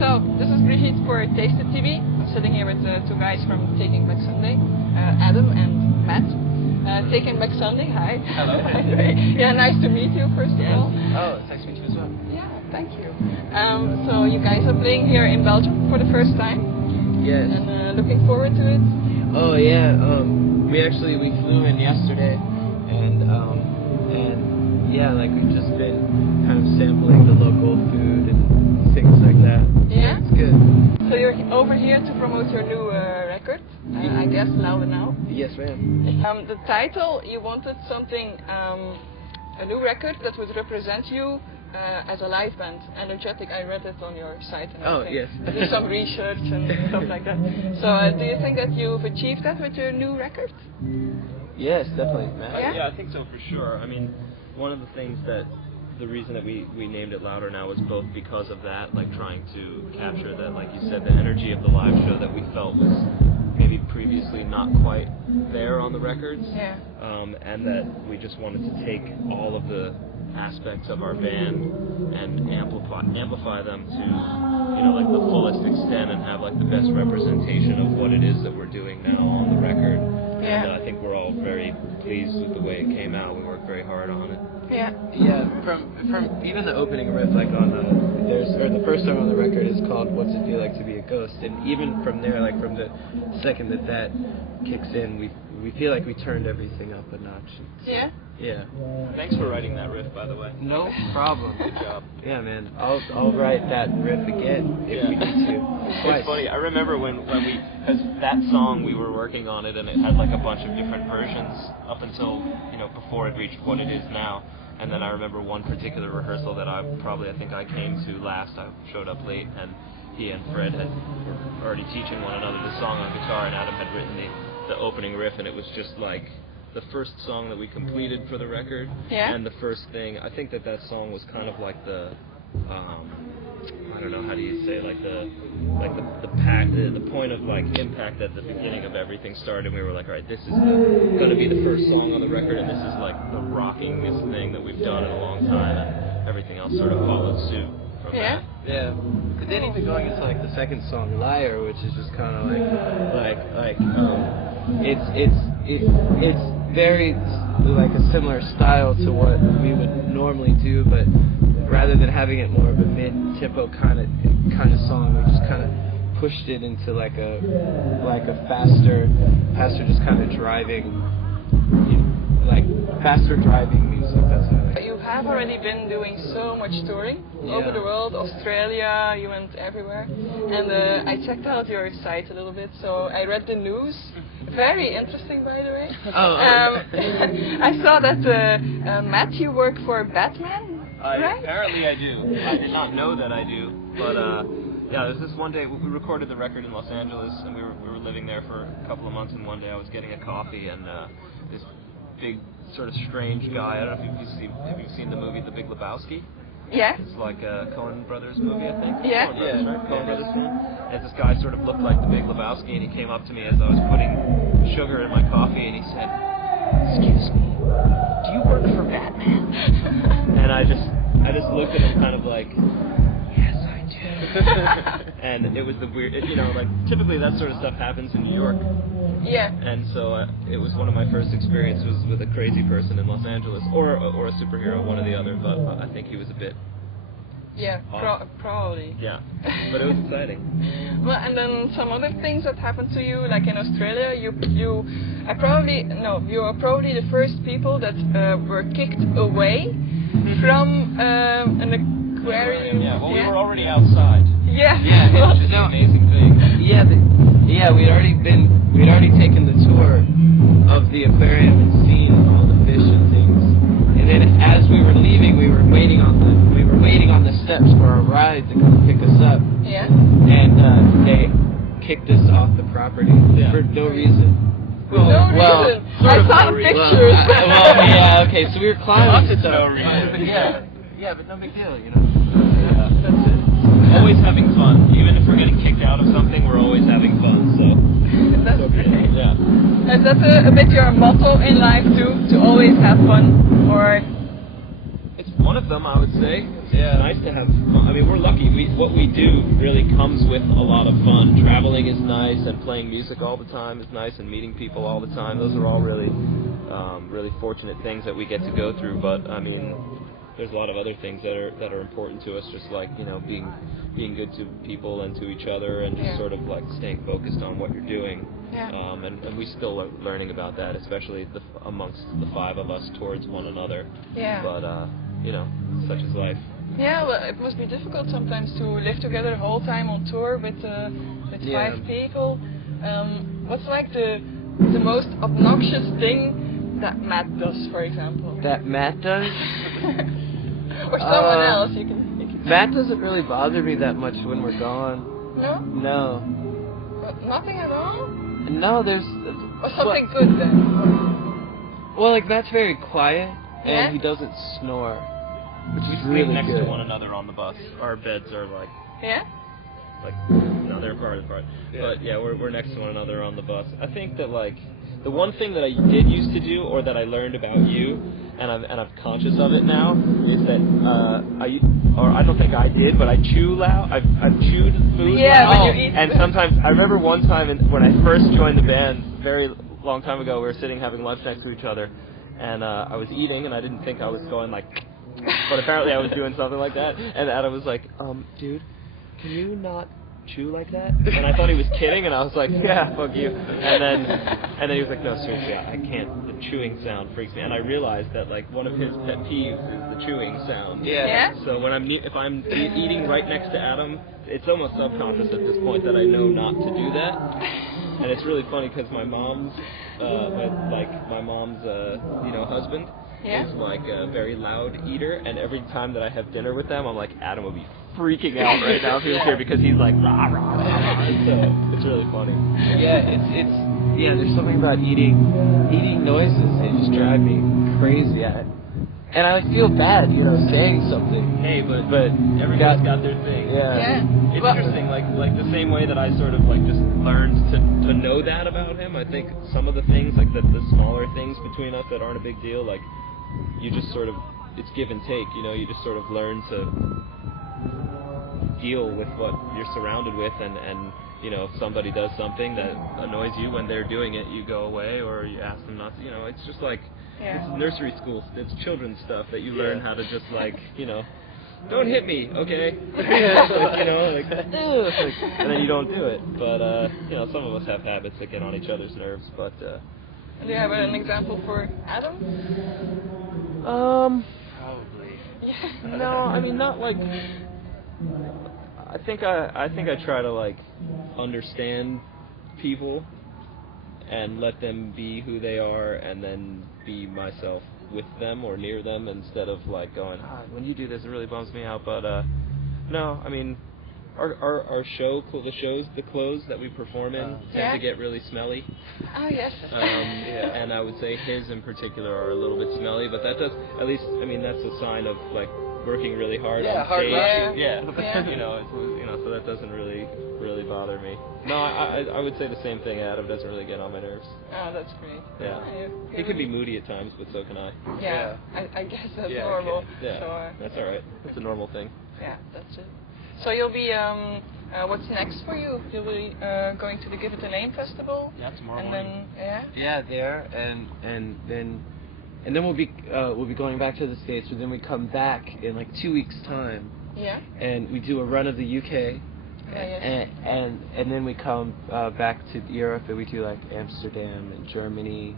So, this is Brigitte for Tasted TV. I'm sitting here with two guys from Taking Back Sunday, Adam and Matt. Taking Back Sunday, hi. Hello. Yeah, nice to meet you first of all. Oh, it's nice to meet you as well. Yeah, thank you. So you guys are playing here in Belgium for the first time? Yes. And looking forward to it? Oh yeah, we flew in yesterday, and yeah, like we've just been kind of sampling the local food and things like that. Yeah? It's good. So you're over here to promote your new record, I guess, Louder Now. Yes, ma'am. The title, you wanted something, a new record that would represent you as a live band, energetic. I read it on your site. And Oh, yes. I did some research and stuff like that. So do you think that you've achieved that with your new record? Yes, definitely, man. Yeah, I think so for sure. I mean, one of the things that the reason that we named it Louder Now was both because of that, like trying to capture that, like you said, the energy of the live show that we felt was maybe previously not quite there on the records. Yeah. And that we just wanted to take all of the aspects of our band and amplify them to, you know, like the fullest extent and have like the best representation of what it is that we're doing now on the record. Yeah. And I think we're all very pleased with the way it came out. We worked very hard on it. Yeah. Yeah, from even the opening riff, like on the first song on the record is called "What's It Feel Like to Be a Ghost," and even from there, like from the second that kicks in, we feel like we turned everything up a notch. Yeah. Yeah. Thanks for writing that riff, by the way. No problem. Good job. Yeah, man. I'll write that riff again if we need to. It's funny. I remember when we, because that song we were working on it, and it had like a bunch of different versions up until, you know, before it reached what it is now. And then I remember one particular rehearsal that I think I came to last. I showed up late, and he and Fred were already teaching one another the song on guitar, and Adam had written the opening riff, and it was just like the first song that we completed for the record. Yeah. And the first thing, I think that song was kind of like the, I don't know, how do you say, like the point of like impact at the beginning of everything started, and we were like, all right, this is going to be the first song on the record, and this is like the rockingest thing that we've done in a long time, and everything else sort of followed suit from that. Yeah. But then even going into like the second song, Liar, which is just kind of it's very like a similar style to what we would normally do, but rather than having it more of a mid-tempo kind of song, we just kind of pushed it into like a faster just kind of driving, you know, like faster driving music. That's how I like it. You have already been doing so much touring over the world, Australia, you went everywhere. And I checked out your site a little bit, so I read the news. Very interesting, by the way. I saw that Matt, you work for Batman, right? Apparently I do. I did not know that I do, but yeah, there's this one day we recorded the record in Los Angeles, and we were living there for a couple of months, and one day I was getting a coffee, and this big sort of strange guy, I don't know if you've seen the movie The Big Lebowski? Yeah. It's like a Coen Brothers movie, I think. Yeah. Coen Brothers, right? Coen Brothers film. And this guy sort of looked like the Big Lebowski, and he came up to me as I was putting sugar in my coffee, and he said, "Excuse me, do you work for Batman?" And I just looked at him kind of like, "Yes, I do." And it was the weird, you know, like typically that sort of stuff happens in New York. Yeah. And so it was one of my first experiences with a crazy person in Los Angeles, or a superhero, one or the other. But I think he was a bit. Yeah, probably. Yeah, but it was exciting. Well, and then some other things that happened to you, like in Australia, you are probably the first people that were kicked away from an aquarium. Yeah, well, we were already outside. Yeah. Yeah, which is an amazing thing. Yeah, we'd already taken the tour of the aquarium and seen all the fish and things. And then as we were leaving, we were waiting on the steps for a ride to come pick us up. Yeah. And they kicked us off the property for no reason. No reason. I saw pictures. Okay, so we were climbing stuff. No reason. Yeah, but no big deal, you know. That's it. Always having fun. Even if we're getting kicked out of something, we're always having fun. So that's great. Yeah. Is that a bit your motto in life too? To always have fun, or? It's one of them, I would say. Yeah. It's nice to have fun. I mean, we're lucky. What we do really comes with a lot of fun. Traveling is nice, and playing music all the time is nice, and meeting people all the time. Those are all really, really fortunate things that we get to go through. But I mean, there's a lot of other things that are important to us, just like, you know, being good to people and to each other, and just sort of like staying focused on what you're doing. Yeah. And we still are learning about that, especially amongst the five of us towards one another. Yeah. But you know, such is life. Yeah, well, it must be difficult sometimes to live together the whole time on tour with five people. What's like the most obnoxious thing that Matt does, for example? That Matt does? Or someone else, you can Matt doesn't really bother me that much when we're gone. No? No. But nothing at all? No, there's... Or something good then? Well, like, Matt's very quiet, Yeah? and he doesn't snore, which is We really sleep next good. to one another on the bus. Our beds are like, Yeah? no, they're apart. Yeah. But yeah, we're next to one another on the bus. I think that, like, the one thing that I did used to do, or that I learned about you, and I'm conscious of it now, is that I don't think I did, but I chew loud. I've chewed food loud. When you eat. And sometimes, I remember one time when I first joined the band, very long time ago, we were sitting having lunch next to each other, and I was eating, and I didn't think I was going like, but apparently I was doing something like that, and Adam was like, dude, can you not chew like that? And I thought he was kidding, and I was like, yeah, fuck you. And then he was like, no, seriously, I can't. The chewing sound freaks me. And I realized that, like, one of his pet peeves is the chewing sound. Yeah? So when if I'm eating right next to Adam, it's almost subconscious at this point that I know not to do that. And it's really funny because my mom's husband is like a very loud eater, and every time that I have dinner with them, I'm like, Adam would be freaking out right now if he was here, because he's like rah rah rah. It's really funny. Yeah, there's something about eating noises that just drive me crazy. And I feel bad, you know, saying something. Hey, but everybody's got their thing. Yeah. It's interesting, like the same way that I sort of like just learned to know that about him. I think some of the things, like the smaller things between us that aren't a big deal, like you just sort of, it's give and take, you know, you just sort of learn to deal with what you're surrounded with, and you know, if somebody does something that annoys you when they're doing it, you go away, or you ask them not to, you know, it's just like, it's nursery school, it's children's stuff that you learn how to just like, you know, don't hit me, okay? Like, you know, like, and then you don't do it. But, you know, some of us have habits that get on each other's nerves, but, Do you have an example for Adam? Probably. Yeah. no, I mean, not like, I think I try to, like, understand people and let them be who they are, and then be myself with them or near them, instead of like going, when you do this it really bums me out. But no, I mean, our show, the clothes that we perform in tend to get really smelly. Oh yes. And I would say his in particular are a little bit smelly, but that does, at least, I mean, that's a sign of like working really hard on hard stage. work. Yeah. You know, so that doesn't really bother me. No, I would say the same thing. Adam doesn't really get on my nerves. Oh, that's great. Yeah. He can be moody at times, but so can I. Yeah. I guess that's normal. Okay. Yeah. So, that's all right. That's a normal thing. Yeah, that's it. So you'll be what's next for you? You'll be going to the Give It a Name festival. Yeah, tomorrow and morning. then Yeah, there, and then we'll be going back to the States, but then we come back in like 2 weeks' time. Yeah. And we do a run of the UK. Yes. And then we come back to Europe, and we do like Amsterdam and Germany,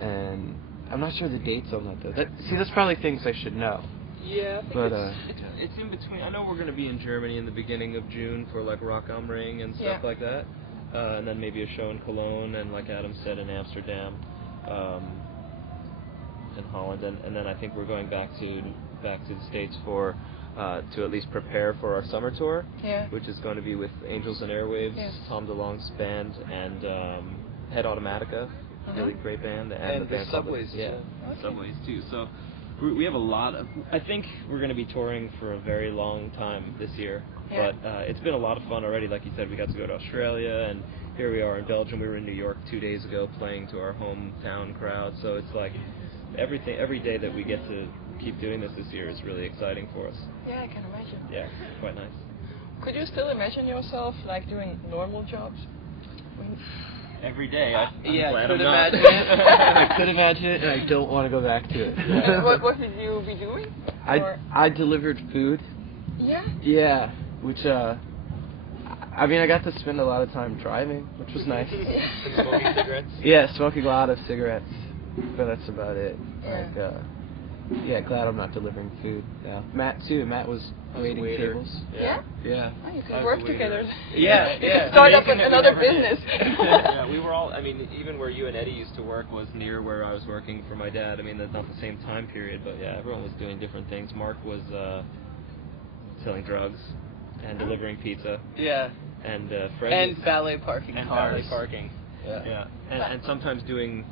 and I'm not sure the dates on that though. That's probably things I should know. Yeah, I think But it's in between. I know we're going to be in Germany in the beginning of June for like Rock am Ring and stuff like that, and then maybe a show in Cologne, and like Adam said, in Amsterdam, in Holland, and then I think we're going back to the States for to at least prepare for our summer tour, which is going to be with Angels and Airwaves, Tom DeLonge's band, and Head Automatica, really great band, and the band Subways. Subways too. So we have a lot of. I think we're going to be touring for a very long time this year, but it's been a lot of fun already. Like you said, we got to go to Australia, and here we are in Belgium. We were in New York 2 days ago playing to our hometown crowd. So it's like every day that we get to keep doing this year is really exciting for us. Yeah, I can imagine. Yeah, quite nice. Could you still imagine yourself like doing normal jobs? Every day, I'm Yeah, glad I could I'm not. imagine it. I could imagine it, and I don't want to go back to it. What would you be doing? I delivered food. Yeah. Yeah, which I mean, I got to spend a lot of time driving, which was nice. And smoking cigarettes. Yeah, smoking a lot of cigarettes, but that's about it. Yeah. Like, yeah, glad I'm not delivering food now. Matt too. Matt was waiting waiter. tables. Yeah? Yeah. Oh, you I could was work a waiter. together. Yeah, You yeah. could start up Amazing that we another never did. business. Yeah, we were all. I mean, even where you and Eddie used to work was near where I was working for my dad. I mean, that's not the same time period, but yeah, everyone was doing different things. Mark was selling drugs and delivering pizza, Yeah. and Fred And was- valet parking and cars. valet parking. Yeah. And sometimes doing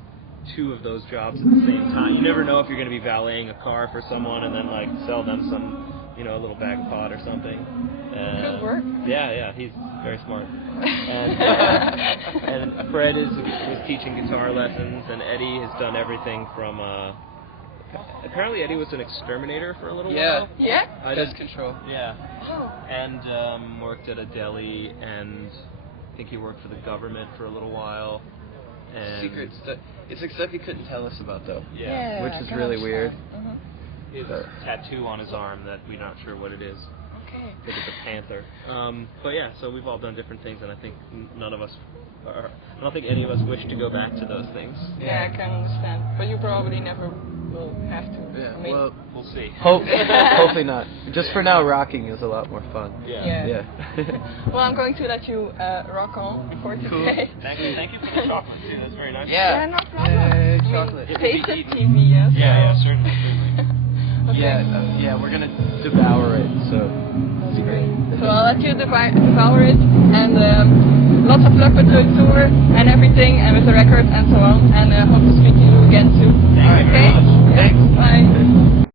2 of those jobs at the same time. You never know if you're going to be valeting a car for someone and then like sell them some, a little bag of pot or something. Good work. Yeah, he's very smart. And and Fred was teaching guitar lessons, and Eddie has done everything from. Apparently, Eddie was an exterminator for a little while. Yeah? Pest control. Yeah. Oh. And worked at a deli, and I think he worked for the government for a little while. And Secret stuff. It's like stuff you couldn't tell us about though. Yeah. Which I is can really weird. understand. He has a tattoo on his arm that we're not sure what it is. Okay. I think it's a panther. But yeah, so we've all done different things, and I think none of us are. I don't think any of us wish to go back to those things. Yeah, I can understand. But you probably never will have to. Yeah. I mean, Well, We'll see. hopefully not. Just for now, rocking is a lot more fun. Yeah. Yeah. Well, I'm going to let you rock on for today. Thank you for the chocolate too. That's very nice. Yeah. Yeah, no problem. Yay, I mean, chocolate. tasted TV, yeah. Yeah, so- certainly. Okay. Yeah, we're gonna devour it. So That's great. So I'll let you devour it, and lots of luck with the tour and everything, and with the record and so on. And hope to speak to you again soon. Thank you very Okay? much. Yes, Thanks. bye.